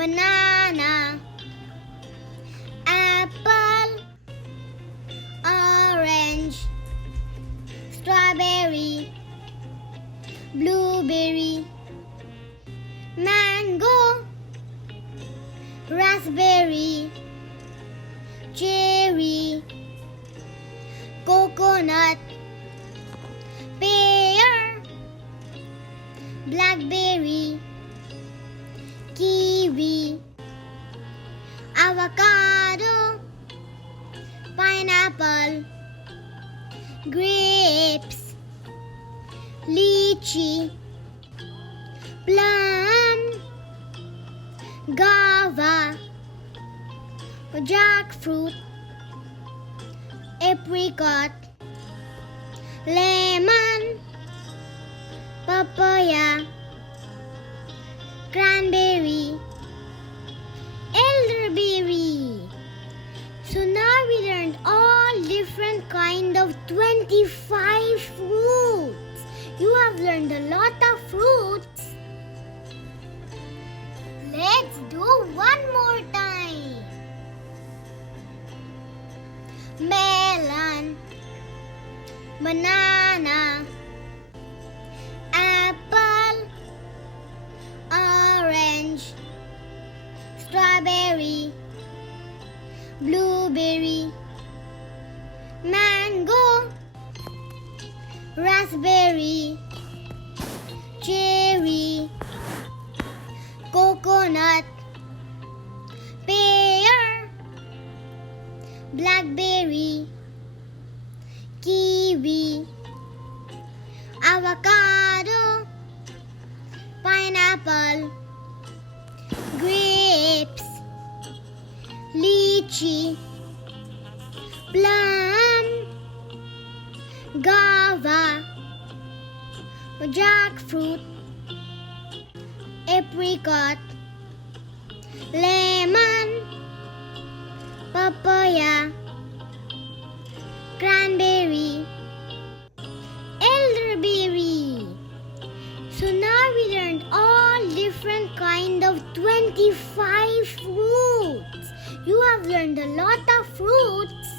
banana, apple, orange, strawberry, blueberry, mango, raspberry, cherry, coconut, pear, blackberry, kiwi, avocado, pineapple, grapes, lychee, plum, guava, jackfruit, apricot, lemon, papaya, cranberry, elderberry. So now we learned all different kind of 25 fruits. You have learned a lot of fruits. Let's do one more time. Melon, banana, apple, orange, strawberry, blueberry, mango, raspberry, cherry, coconut, pear, blackberry, kiwi, avocado, pineapple, grapes, lychee, plum, guava, jackfruit, apricot, lemon, papaya, cranberry, elderberry. So now we learned all different kind of 25 fruits. You have learned a lot of fruits.